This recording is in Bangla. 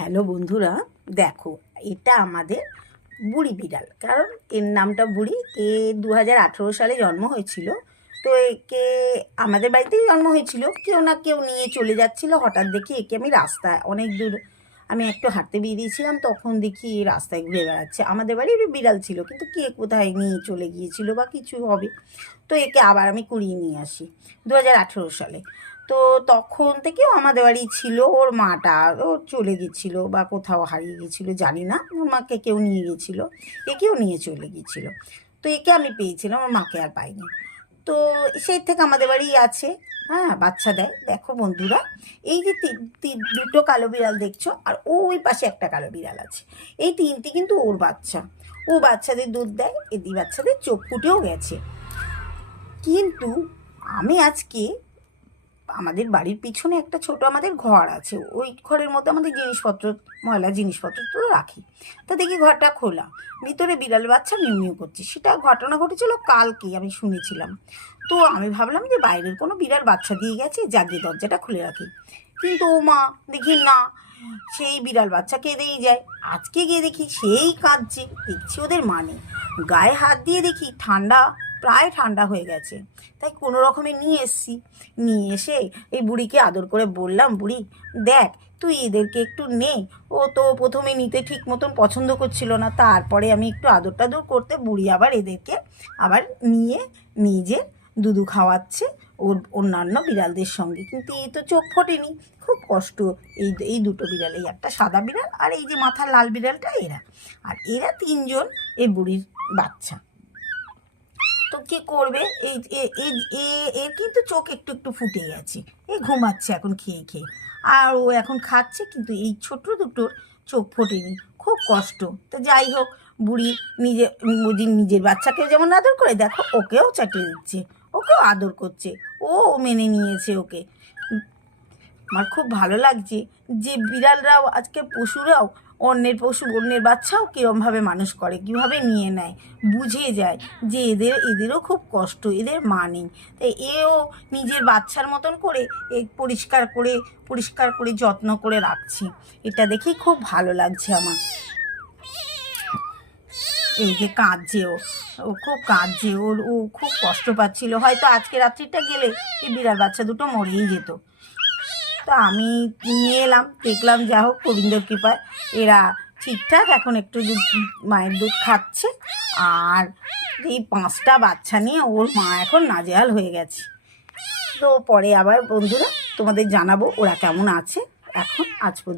হ্যালো বন্ধুরা, দেখো, এটা আমাদের বুড়ি বিড়াল। কারণ এর নামটা বুড়ি এ দু হাজার আঠেরো সালে জন্ম হয়েছিল, তো একে আমাদের বাড়িতেই জন্ম হয়েছিল। কেউ না কেউ নিয়ে চলে যাচ্ছিল, হঠাৎ দেখি একে আমি রাস্তায় অনেক দূর আমি একটু হাঁটতে বেরিয়েছিলাম, তখন দেখি রাস্তায় ঘুরে বেড়াচ্ছে। আমাদের বাড়ির বিড়াল ছিল, কিন্তু কে কোথায় নিয়ে চলে গিয়েছিল বা কিছু হবে, তো একে আবার আমি কুড়িয়ে নিয়ে আসি দু হাজার আঠেরো সালে। তো তখন থেকেও আমাদের বাড়ি ছিল ওর মাটা। ও চলে গেছিল বা কোথাও হারিয়ে গেছিল, জানি না। ওর মাকে কেউ নিয়ে গেছিল, একেও নিয়ে চলে গিয়েছিল তো একে আমি পেয়েছিলাম আমার মাকে আর পাইনি। তো সেই থেকে আমাদের বাড়ি আছে। হ্যাঁ বাচ্চা দেয়। দেখো বন্ধুরা, এই যে দুটো কালো বিড়াল দেখছ, আর ওই পাশে একটা কালো বিড়াল আছে। এই তিনটি কিন্তু ওর বাচ্চা। ও বাচ্চাদের দুধ দেয় এদি বাচ্চাদের চোখ ফুটেও গেছে। কিন্তু আমি আজকে আমাদের বাড়ির পিছনে একটা ছোট আমাদের ঘর আছে। ওই ঘরের মধ্যে আমাদের জিনিসপত্র, ময়লা জিনিসপত্র তো রাখি। তা দেখি ঘরটা খোলা। ভিতরে বিড়াল বাচ্চা মিউ মিউ করছে। সেটা ঘটনা ঘটেছিল কালকে আমি শুনেছিলাম। তো আমি ভাবলাম যে বাইরের কোনো বিড়াল বাচ্চা দিয়ে গেছে জাগিয়ে দরজাটা খুলে রাখি। কিন্তু ও মা দেখি না, সেই বিড়াল বাচ্চা কেঁদেই যায়। আজকে গিয়ে দেখি সেই কাঁদছে, দেখছি ওদের মানে গায়ে হাত দিয়ে দেখি ঠান্ডা প্রায় ঠান্ডা হয়ে গেছে। তাই কোনো রকমে নিয়ে এসছি। নিয়ে এসে এই বুড়িকে আদর করে বললাম, বুড়ি, দেখ, তুই এদেরকে একটু নে। ও তো প্রথমে নিতে ঠিক মতন পছন্দ করছিল না। তারপরে আমি একটু আদর টাদর করতে বুড়ি আবার এদেরকে আবার নিয়ে নিজে দুধু খাওয়াচ্ছে ওর অন্যান্য বিড়ালদের সঙ্গে। কিন্তু এই তো চোখ ফোটেনি। খুব কষ্ট এই এই দুটো বিড়াল, এই একটা সাদা বিড়াল আর এই যে মাথার লাল বিড়ালটা এরা। আর এরা তিনজন এই বুড়ির বাচ্চা। কি করবে? এই এর কিন্তু চোখ একটু একটু ফুটে গেছে। এ ঘুমাচ্ছে এখন খেয়ে খেয়ে। আর ও এখন খাচ্ছে কিন্তু এই ছোট দুটোর চোখ ফোটেনি। খুব কষ্ট। তো যাই হোক, বুড়ি নিজে নিজের বাচ্চাকেও যেমন আদর করে, দেখো ওকেও চাটিয়ে দিচ্ছে। ওকেও আদর করছে। ও মেনে নিয়েছে ওকে। আমার খুব ভালো লাগছে যে বিড়ালরাও, আজকে পশুরাও অন্যের পশু অন্যের বাচ্চাও কীরমভাবে মানুষ করে, কীভাবে নিয়ে নেয়, বুঝে যায় যে এদের, এদেরও খুব কষ্ট, এদের মা নেই। তাই এও নিজের বাচ্চার মতন করে এ পরিষ্কার করে পরিষ্কার করে, যত্ন করে রাখছি। এটা দেখেই খুব ভালো লাগছে আমার। এই যে কাঁদছে ও ও খুব কাঁদছে, ওর, ও খুব কষ্ট পাচ্ছিল। হয়তো আজকে রাত্রিটা গেলে এই বিড়াল বাচ্চা দুটো মরেই যেত। তো আমি নিয়ে এলাম, দেখলাম যা হোক গোবিন্দর কৃপায়। এরা ঠিকঠাক, এখন একটু দুধ মায়ের দুধ খাচ্ছে। আর এই পাঁচটা বাচ্চা নিয়ে ওর মা এখন নাজেহাল হয়ে গেছে। তো পরে আবার বন্ধুরা তোমাদের জানাব ওরা কেমন আছে এখন, আজ পর্যন্ত।